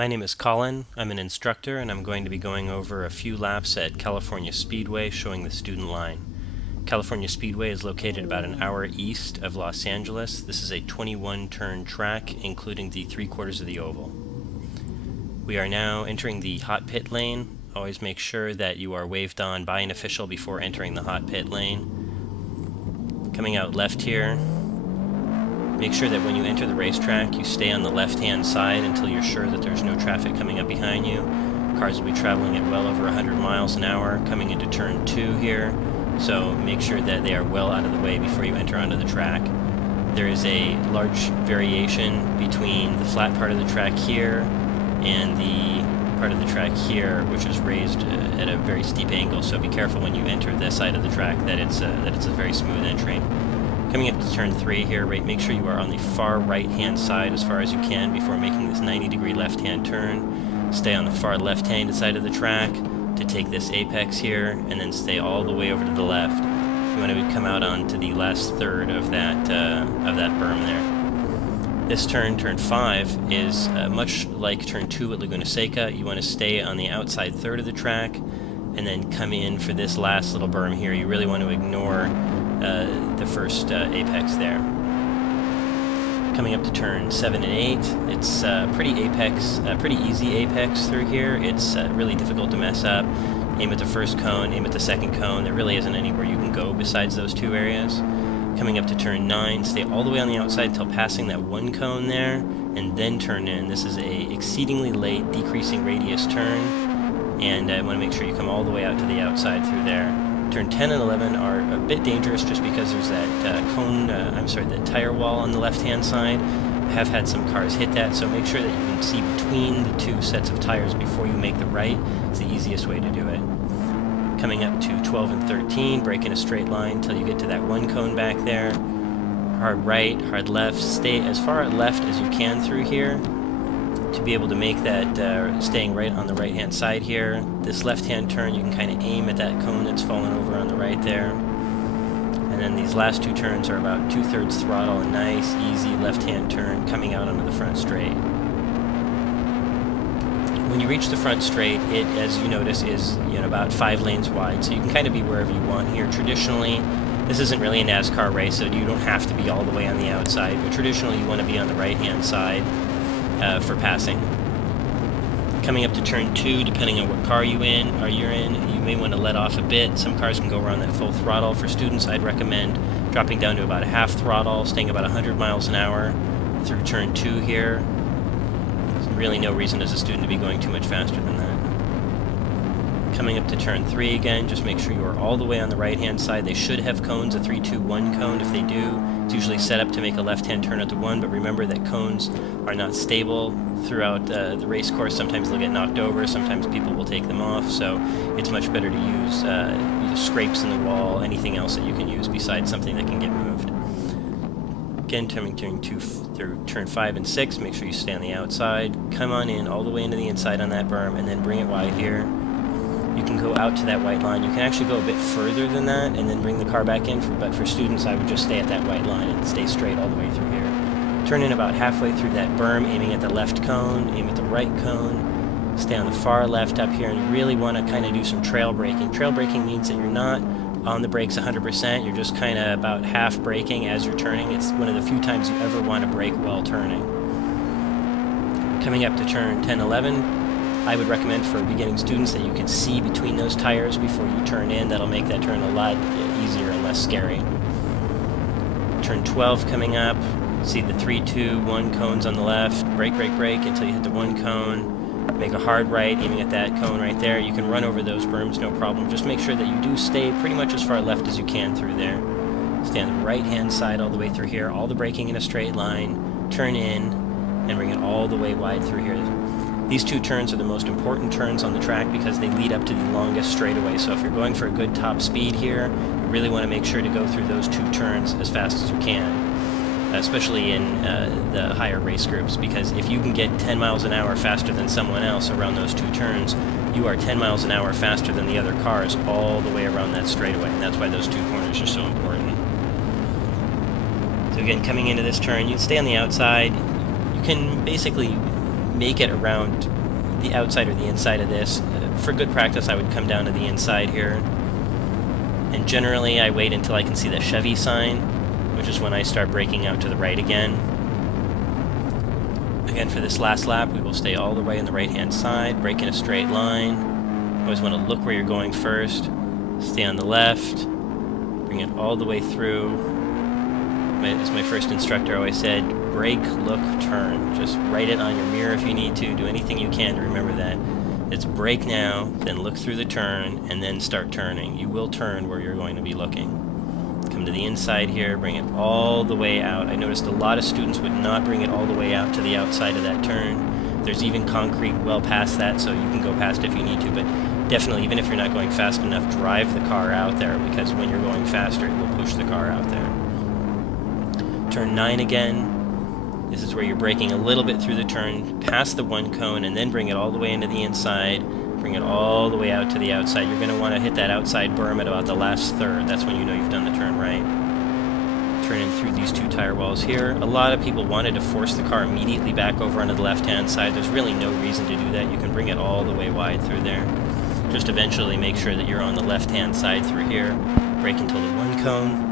My name is Colin. I'm an instructor and I'm going to be going over a few laps at California Speedway showing the student line. California Speedway is located about an hour east of Los Angeles. This is a 21-turn track including the 3/4 of the oval. We are now entering the hot pit lane. Always make sure that you are waved on by an official before entering the hot pit lane. Coming out left here, make sure that when you enter the racetrack you stay on the left-hand side until you're sure that there's no traffic coming up behind you. Cars will be traveling at well over 100 miles an hour coming into turn 2 here, so make sure that they are well out of the way before you enter onto the track. There is a large variation between the flat part of the track here and the part of the track here, which is raised at a very steep angle, so be careful when you enter this side of the track that it's a very smooth entry. Coming up to turn 3 here, make sure you are on the far right-hand side as far as you can before making this 90-degree left-hand turn. Stay on the far left-hand side of the track to take this apex here, and then stay all the way over to the left. You want to come out onto the last third of that berm there. This turn, turn 5, is much like turn 2 at Laguna Seca. You want to stay on the outside third of the track, and then come in for this last little berm here. You really want to ignore the first apex there. Coming up to turn 7 and 8, it's pretty easy apex through here. It's really difficult to mess up. Aim at the first cone, aim at the second cone. There really isn't anywhere you can go besides those two areas. Coming up to turn 9, stay all the way on the outside until passing that one cone there, and then turn in. This is a exceedingly late decreasing radius turn, and I want to make sure you come all the way out to the outside through there. Turn 10 and 11 are a bit dangerous just because there's that that tire wall on the left-hand side. I have had some cars hit that, so make sure that you can see between the two sets of tires before you make the right. It's the easiest way to do it. Coming up to 12 and 13, break in a straight line until you get to that one cone back there. Hard right, hard left. Stay as far left as you can through here to be able to make that staying right on the right-hand side here. This left-hand turn, you can kind of aim at that cone that's fallen over on the right there. And then these last two turns are about 2/3 throttle, a nice, easy left-hand turn coming out onto the front straight. When you reach the front straight, it, as you notice, is about 5 lanes wide, so you can kind of be wherever you want here. Traditionally, this isn't really a NASCAR race, so you don't have to be all the way on the outside, but traditionally you want to be on the right-hand side for passing. Coming up to turn 2, depending on what car you're in, you may want to let off a bit. Some cars can go around that full throttle. For students, I'd recommend dropping down to about a half throttle, staying about 100 miles an hour through turn 2 here. There's really no reason as a student to be going too much faster than that. Coming up to turn 3 again, just make sure you are all the way on the right-hand side. They should have cones, a 3-2-1 cone. If they do, it's usually set up to make a left-hand turn at the 1, but remember that cones are not stable throughout the race course. Sometimes they'll get knocked over, sometimes people will take them off, so it's much better to use scrapes in the wall, anything else that you can use besides something that can get moved. Again, coming through turn 5 and 6, make sure you stay on the outside. Come on in all the way into the inside on that berm, and then bring it wide here. You can go out to that white line. You can actually go a bit further than that and then bring the car back in, but for students I would just stay at that white line and stay straight all the way through here. Turn in about halfway through that berm, aiming at the left cone, aim at the right cone, stay on the far left up here, and you really want to kind of do some trail braking. Trail braking means that you're not on the brakes 100%, you're just kind of about half braking as you're turning. It's one of the few times you ever want to brake while turning. Coming up to turn 10-11, I would recommend for beginning students that you can see between those tires before you turn in. That'll make that turn a lot easier and less scary. Turn 12 coming up, see the 3-2-1 cones on the left. Brake, brake, brake until you hit the one cone. Make a hard right, aiming at that cone right there. You can run over those berms, no problem. Just make sure that you do stay pretty much as far left as you can through there. Stay on the right-hand side all the way through here. All the braking in a straight line. Turn in and bring it all the way wide through here. These two turns are the most important turns on the track because they lead up to the longest straightaway. So if you're going for a good top speed here, you really want to make sure to go through those two turns as fast as you can, especially in the higher race groups, because if you can get 10 miles an hour faster than someone else around those two turns, you are 10 miles an hour faster than the other cars all the way around that straightaway, and that's why those two corners are so important. So again, coming into this turn, you stay on the outside. You can basically make it around the outside or the inside of this. For good practice, I would come down to the inside here. And generally, I wait until I can see the Chevy sign, which is when I start braking out to the right again. Again, for this last lap, we will stay all the way on the right-hand side, brake in a straight line. Always want to look where you're going first. Stay on the left. Bring it all the way through. As my first instructor always said, brake, look, turn. Just write it on your mirror if you need to. Do anything you can to remember that. It's brake now, then look through the turn, and then start turning. You will turn where you're going to be looking. Come to the inside here, bring it all the way out. I noticed a lot of students would not bring it all the way out to the outside of that turn. There's even concrete well past that, so you can go past if you need to, but definitely, even if you're not going fast enough, drive the car out there, because when you're going faster, it will push the car out there. Turn 9 again. This is where you're braking a little bit through the turn, past the one cone, and then bring it all the way into the inside. Bring it all the way out to the outside. You're going to want to hit that outside berm at about the last third. That's when you know you've done the turn right. Turn in through these two tire walls here. A lot of people wanted to force the car immediately back over onto the left-hand side. There's really no reason to do that. You can bring it all the way wide through there. Just eventually make sure that you're on the left-hand side through here. Brake until the one cone.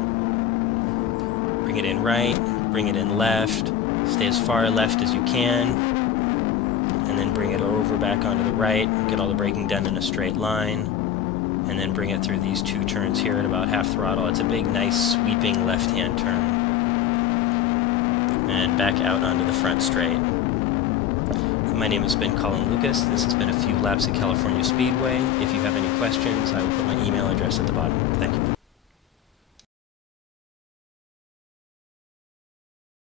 Bring it in right. Bring it in left. Stay as far left as you can. And then bring it over back onto the right, get all the braking done in a straight line, and then bring it through these two turns here at about half throttle. It's a big, nice, sweeping left-hand turn. And back out onto the front straight. My name has been Colin Lucas. This has been a few laps at California Speedway. If you have any questions, I will put my email address at the bottom. Thank you.